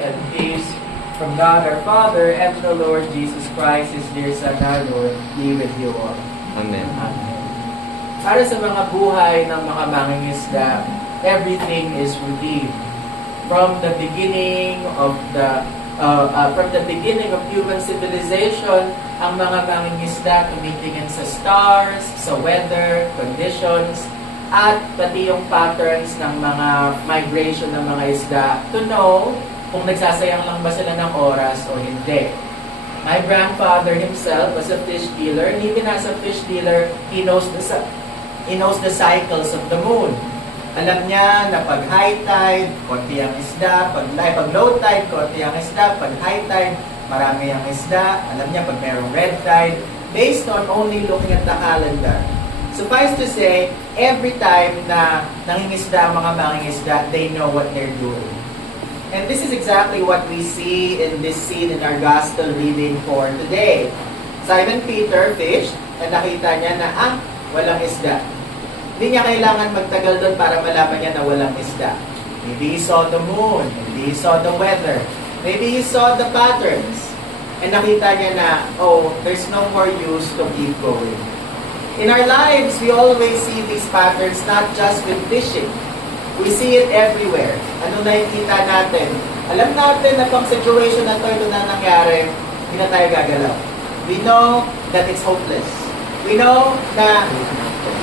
and peace from God our Father and the Lord Jesus Christ, His dear Son, our Lord, be with you all. Amen. Amen. Para sa mga buhay ng mga mangingisda, everything is routine. From the beginning of human civilization, ang mga mangingisda tumitingin sa stars, sa weather, conditions, at pati yung patterns ng mga migration ng mga isda to know kung nagsasayang lang ba sila ng oras o hindi. My grandfather himself was a fish dealer, and even as a fish dealer, he knows the cycles of the moon. Alam niya na pag high tide, konti ang isda, pag low tide, konti ang isda, pag high tide, marami ang isda. Alam niya pag mayroong red tide, based on only looking at the calendar. Suffice to say, every time na nangingisda ang mga mangingisda, they know what they're doing. And this is exactly what we see in this scene in our gospel reading for today. Simon Peter fished, at nakita niya na, walang isda. Hindi niya kailangan magtagal doon para malaman niya na walang isda. Maybe he saw the moon, maybe he saw the weather, maybe he saw the patterns. And nakita niya na, there's no more use to keep going. In our lives, we always see these patterns not just with fishing. We see it everywhere. Ano nakikita natin? Alam natin na pang situation na ito na nangyari, hindi na tayo gagalaw. We know that it's hopeless. We know na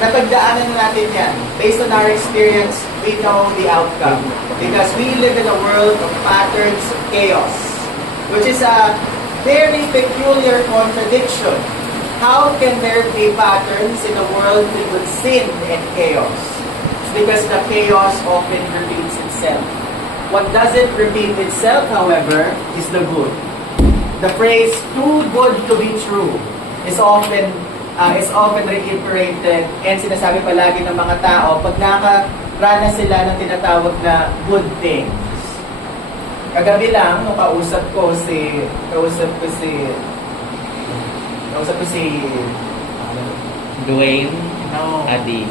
napagdaanan na natin yan. Based on our experience, we know the outcome. Because we live in a world of patterns of chaos, which is a very peculiar contradiction. How can there be patterns in a world filled with sin and chaos? It's because the chaos often repeats itself. What doesn't repeat itself, however, is the good. The phrase, too good to be true, is often reiterated and sinasabi palagi ng mga tao pag nakaranas sila ng tinatawag na good things. Kagabi lang, nung kausap ko si Dwayne, no, Adi.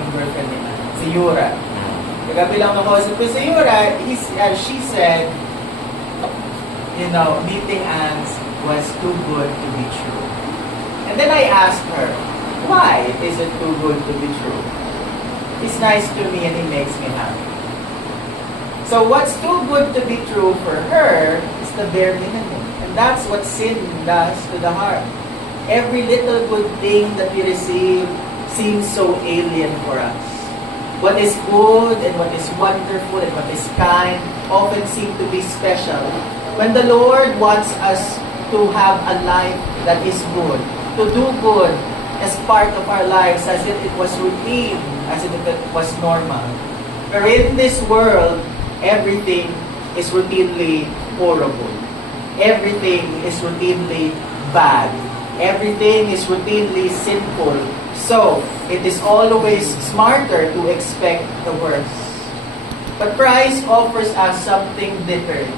yung girlfriend nila, si Yura. Kagabi lang nakausap ko si Yura, she said, meeting ants was too good to be true. And then I asked her, why is it too good to be true? He's nice to me and he makes me happy. So what's too good to be true for her is the bare minimum. And that's what sin does to the heart. Every little good thing that we receive seems so alien for us. What is good and what is wonderful and what is kind often seem to be special. When the Lord wants us to have a life that is good, to do good as part of our lives as if it was routine, as if it was normal. But in this world, everything is routinely horrible. Everything is routinely bad. Everything is routinely sinful. So, it is always smarter to expect the worst. But Christ offers us something different.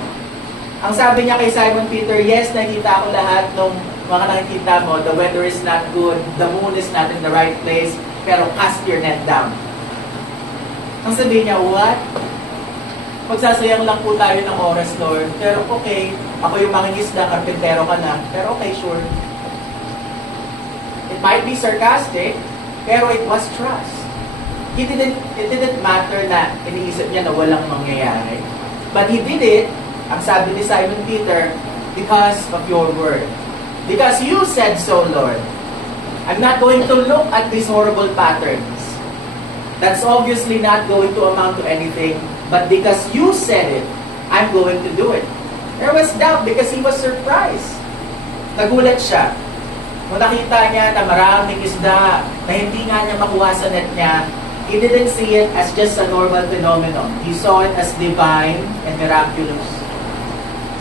Ang sabi niya kay Simon Peter, yes, nakita ko lahat ng mga nakikita mo, the weather is not good, the moon is not in the right place, pero cast your net down. Ang sabi niya, what? Magsasayang lang po tayo ng oras, Lord, pero okay, ako yung mangingisda, karpintero ka na, pero okay, sure. It might be sarcastic, pero it was trust. It didn't matter na iniisip niya na walang mangyayari. But he did it, ang sabi ni Simon Peter, because of your word. Because you said so, Lord. I'm not going to look at these horrible patterns. That's obviously not going to amount to anything. But because you said it, I'm going to do it. There was doubt because he was surprised. Nagulat siya. Kung nakita niya na maraming isda na hindi nga niya makuha sa net niya, he didn't see it as just a normal phenomenon. He saw it as divine and miraculous.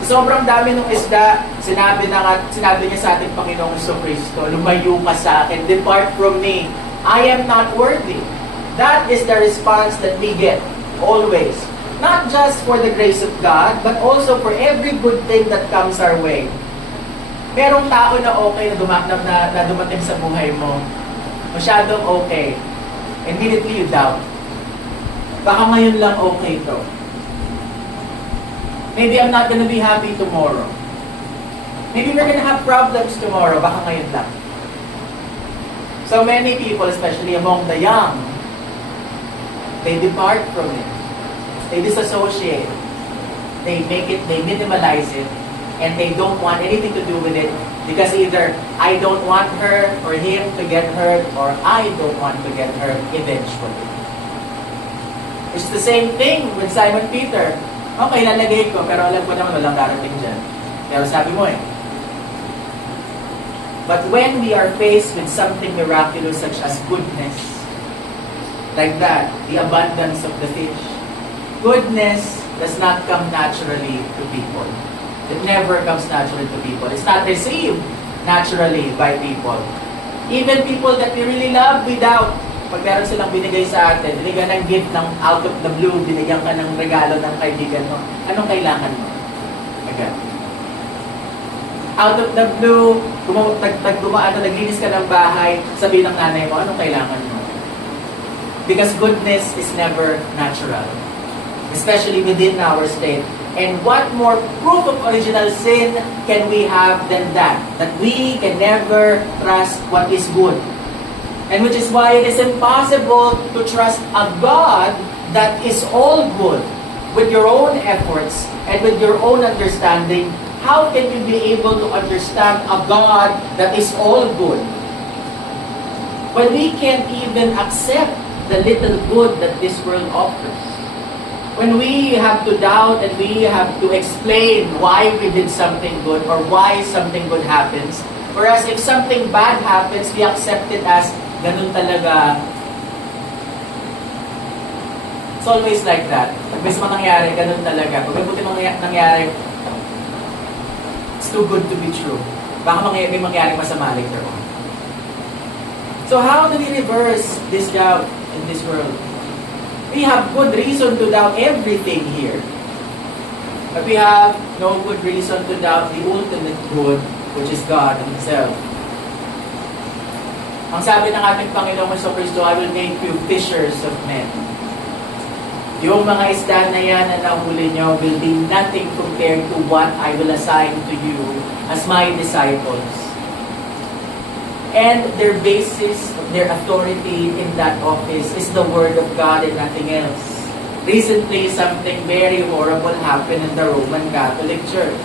So, sobrang dami ng isda, sinabi niya sa ating Panginoong Jesucristo, lumayo ka sa akin, depart from me, I am not worthy. That is the response that we get, always. Not just for the grace of God, but also for every good thing that comes our way. Merong tao na okay na dumating sa buhay mo. Masyadong okay. Immediately you doubt. Baka ngayon lang okay to. Maybe I'm not gonna be happy tomorrow. Maybe we're gonna have problems tomorrow. Baka ngayon lang. So many people, especially among the young, they depart from it. They disassociate. They minimalize it, and they don't want anything to do with it because either I don't want her or him to get hurt, or I don't want to get hurt eventually. It's the same thing with Simon Peter. Okay, lalagay ko, pero alam ko naman walang darating dyan. Pero sabi mo eh. But when we are faced with something miraculous such as goodness, like that, the abundance of the fish, goodness does not come naturally to people. It never comes naturally to people. It's not received naturally by people. Even people that we really love, we doubt. Pag meron silang binigay sa atin, binigyan ng gift ng out of the blue, binigyan ka ng regalo ng kaibigan mo, anong kailangan mo? Agad. Out of the blue, naglinis ka ng bahay, sabihin ng nanay mo, anong kailangan mo? Because goodness is never natural. Especially within our state. And what more proof of original sin can we have than that? That we can never trust what is good. And which is why it is impossible to trust a God that is all good. With your own efforts and with your own understanding, how can you be able to understand a God that is all good? When we can't even accept the little good that this world offers. When we have to doubt and we have to explain why we did something good or why something good happens. Whereas if something bad happens, we accept it as ganun talaga. It's always like that. Pag may nangyari, ganun talaga. Pag may buti nangyari, it's too good to be true. Baka may mangyari masama later on. So how do we reverse this doubt in this world? We have good reason to doubt everything here. But we have no good reason to doubt the ultimate good, which is God Himself. Ang sabi ng ating Panginoong Kristo, I will make you fishers of men. Yung mga isda na yan na nahuli nyo will be nothing compared to what I will assign to you as my disciples. And their basis, their authority in that office is the Word of God and nothing else. Recently, something very horrible happened in the Roman Catholic Church.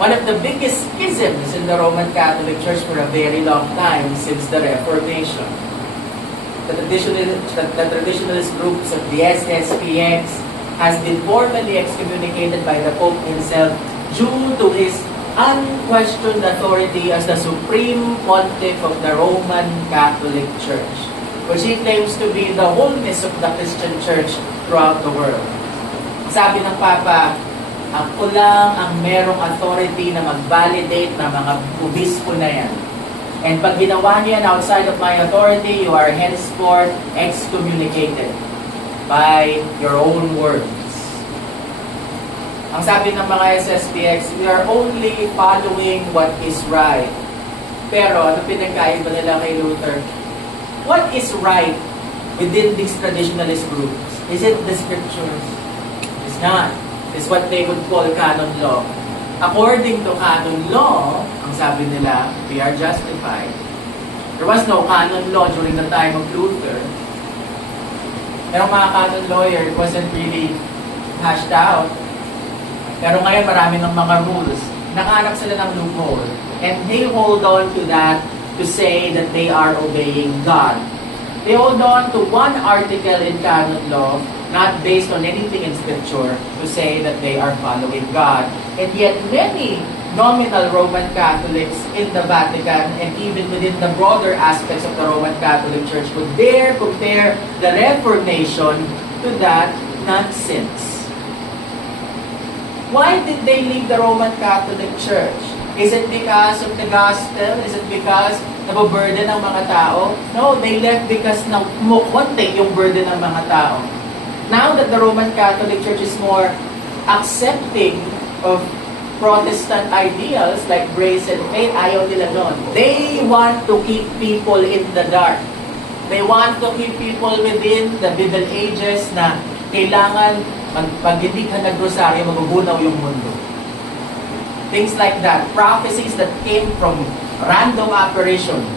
One of the biggest schisms in the Roman Catholic Church for a very long time since the Reformation. The traditionalist groups of the SSPX has been formally excommunicated by the Pope himself due to his unquestioned authority as the Supreme Pontiff of the Roman Catholic Church, which he claims to be the wholeness of the Christian Church throughout the world. Sabi ng Papa, ako lang ang merong authority na mag-validate ng mga obispo na yan. And pag ginawa niyan outside of my authority, you are henceforth excommunicated by your own words. Ang sabi ng mga SSPX, we are only following what is right. Pero ano pinagkaiba nila kay Luther? What is right within these traditionalist groups? Is it the scriptures? It's not. It's what they would call canon law. According to canon law, ang sabi nila, we are justified. There was no canon law during the time of Luther. Pero mga canon lawyer, it wasn't really hashed out. Pero ngayon marami ng mga rules. Nakahanap sila ng loophole. And they hold on to that to say that they are obeying God. They hold on to one article in canon law, not based on anything in Scripture, to say that they are following God. And yet many nominal Roman Catholics in the Vatican and even within the broader aspects of the Roman Catholic Church would dare compare the Reformation to that nonsense. Why did they leave the Roman Catholic Church? Is it because of the gospel? Is it because nababurden ng mga tao? No, they left because kumukunti yung burden ng mga tao. Now that the Roman Catholic Church is more accepting of Protestant ideals like grace and faith, ayaw nila nun. They want to keep people in the dark. They want to keep people within the Middle Ages na kailangan Pag hindi ka nagrosaryo, magugunaw yung mundo. Things like that. Prophecies that came from random apparitions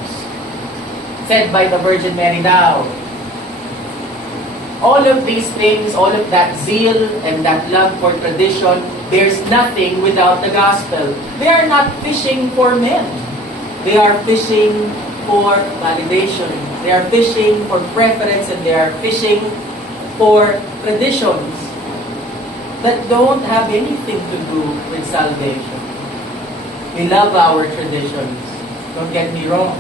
said by the Virgin Mary now. All of these things, all of that zeal and that love for tradition, there's nothing without the gospel. They are not fishing for men. They are fishing for validation. They are fishing for preference, and they are fishing for traditions that don't have anything to do with salvation. We love our traditions. Don't get me wrong.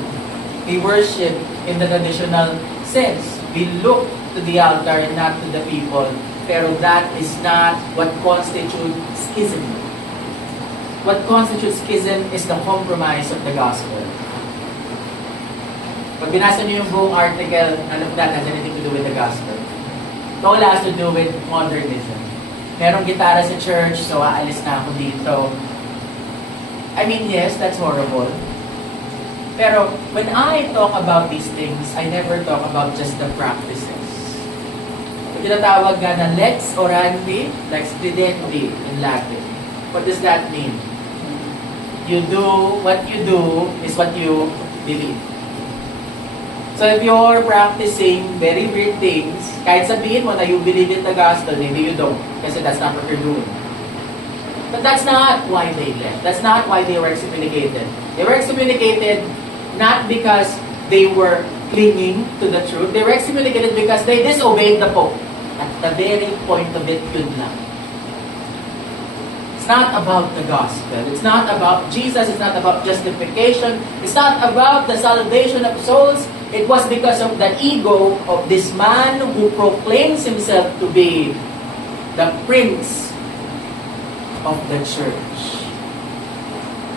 We worship in the traditional sense. We look to the altar and not to the people. Pero that is not what constitutes schism. What constitutes schism is the compromise of the gospel. Pag binasa niyo yung buong article, none of that has anything to do with the gospel. It all has to do with modernism. Merong gitara sa church, so aalis na ako dito. I mean, yes, that's horrible. Pero when I talk about these things, I never talk about just the practices. Tinatawag nga na lex orandi, lex credendi in Latin. What does that mean? You do, what you do is what you believe. So if you're practicing very weird things, kahit sabihin mo na you believe in the gospel, maybe you don't, kasi that's not what you're doing. But that's not why they left. That's not why they were excommunicated. They were excommunicated not because they were clinging to the truth. They were excommunicated because they disobeyed the Pope. At the very point of it, yun lang. It's not about the gospel. It's not about Jesus. It's not about justification. It's not about the salvation of souls. It was because of the ego of this man who proclaims himself to be the prince of the church.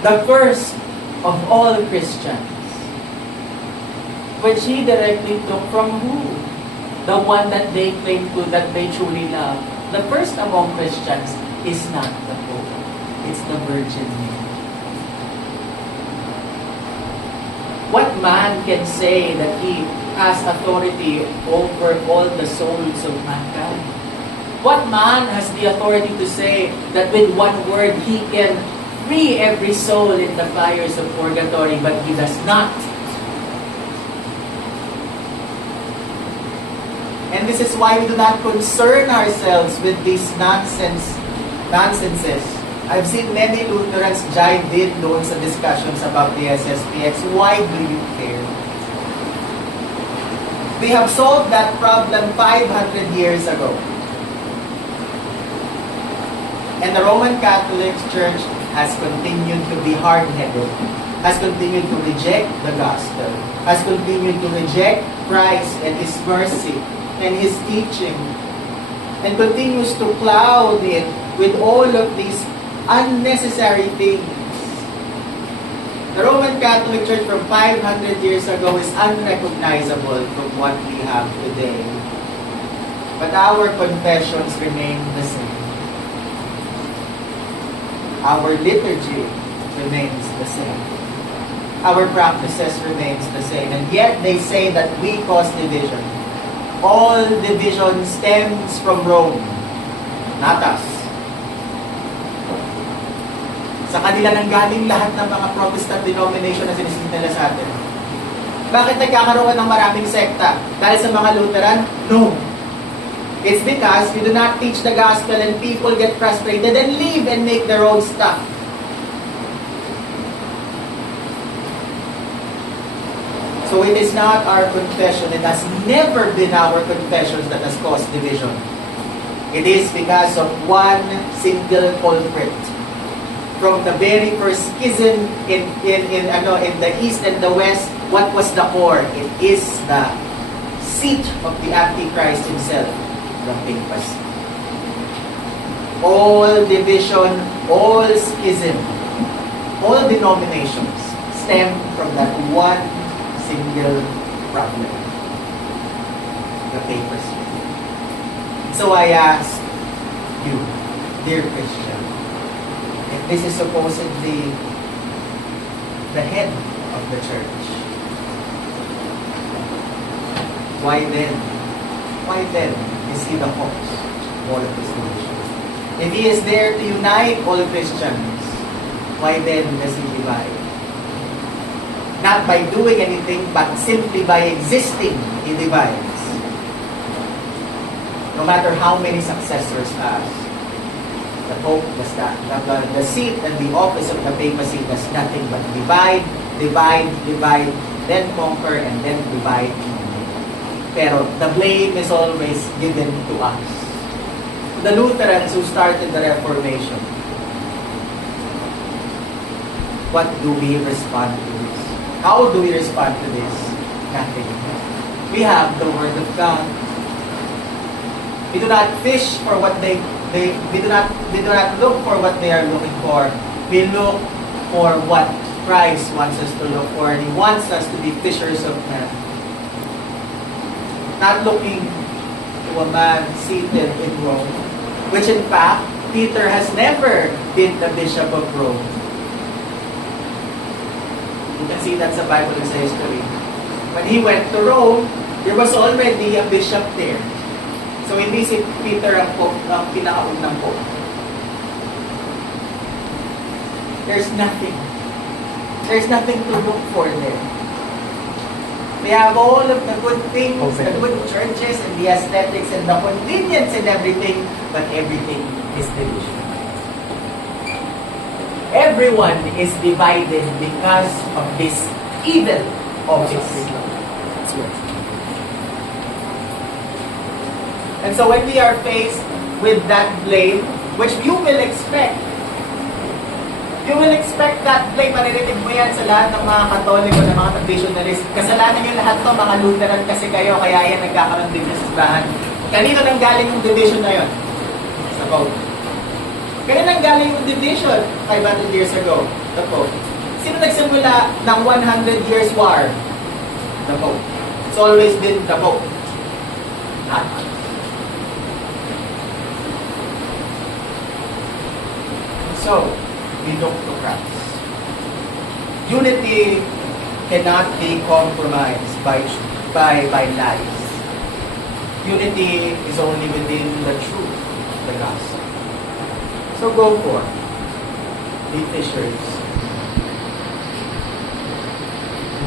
The first of all Christians. Which he directly took from who? The one that they claim to, that they truly love. The first among Christians is not the Pope. It's the Virgin Mary. What man can say that he has authority over all the souls of mankind? What man has the authority to say that with one word he can free every soul in the fires of purgatory, but he does not? And this is why we do not concern ourselves with these nonsenses. I've seen many Lutherans jive in doon sa discussions about the SSPX. Why do you care? We have solved that problem 500 years ago. And the Roman Catholic Church has continued to be hard-headed, has continued to reject the gospel, has continued to reject Christ and His mercy and His teaching, and continues to cloud it with all of these unnecessary things. The Roman Catholic Church from 500 years ago is unrecognizable from what we have today. But our confessions remain the same. Our liturgy remains the same. Our practices remains the same. And yet they say that we cause division. All division stems from Rome, not us. Sa kanila nanggaling lahat ng mga Protestant denomination na sinisid nila sa atin. Bakit nagkakaroon ng maraming sekta? Dahil sa mga Lutheran? No. It's because we do not teach the gospel and people get frustrated and leave and make their own stuff. So it is not our confession, it has never been our confessions that has caused division. It is because of one single culprit. From the very first schism in the East and the West, what was the core? It is the seat of the Antichrist himself, the papacy. All division, all schism, all denominations stem from that one single problem, the papacy. So I ask you, dear Christian, if this is supposedly the head of the church, why then is he the host of all of this division? If He is there to unite all Christians, why then does He divide? Not by doing anything, but simply by existing, He divides. No matter how many successors has, the Pope does that. The seat and the office of the papacy does nothing but divide, divide, divide, then conquer, and then divide. Pero the blame is always given to us. The Lutherans who started the Reformation, what do we respond to this? How do we respond to this? Nothing. We have the Word of God. We do not fish for what we do not look for what they are looking for. We look for what Christ wants us to look for. He wants us to be fishers of men. Not looking to a man seated in Rome, which in fact, Peter has never been the Bishop of Rome. You can see that sa Bible and sa history. When he went to Rome, there was already a bishop there. So hindi si Peter ang pinakaunang pope. There's nothing. There's nothing to look for there. We have all of the good things, the good churches, and the aesthetics, and the convenience and everything, but everything is division. Everyone is divided because of this evil office. And so when we are faced with that blame, which you will expect that blame, maririnig mo yan sa lahat ng mga Katoliko, ng mga traditionalists. Kasalanan yung lahat to, mga Lutheran kasi kayo, kaya yan nagkakaroon din sa simbahan. Kanino nang galing yung division na yun? Sa Pope. Kanino nang galing yung division 500 years ago? The Pope. Sino nagsimula ng 100 years war? The Pope. It's always been the Pope. Not us. So, we look to Christ. Unity cannot be compromised by lies. Unity is only within the truth, the gospel. So go forth, be fishers.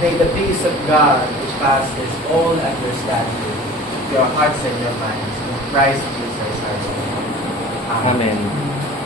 May the peace of God, which passes all understanding, your hearts and your minds, in Christ Jesus our Lord. Amen. Amen.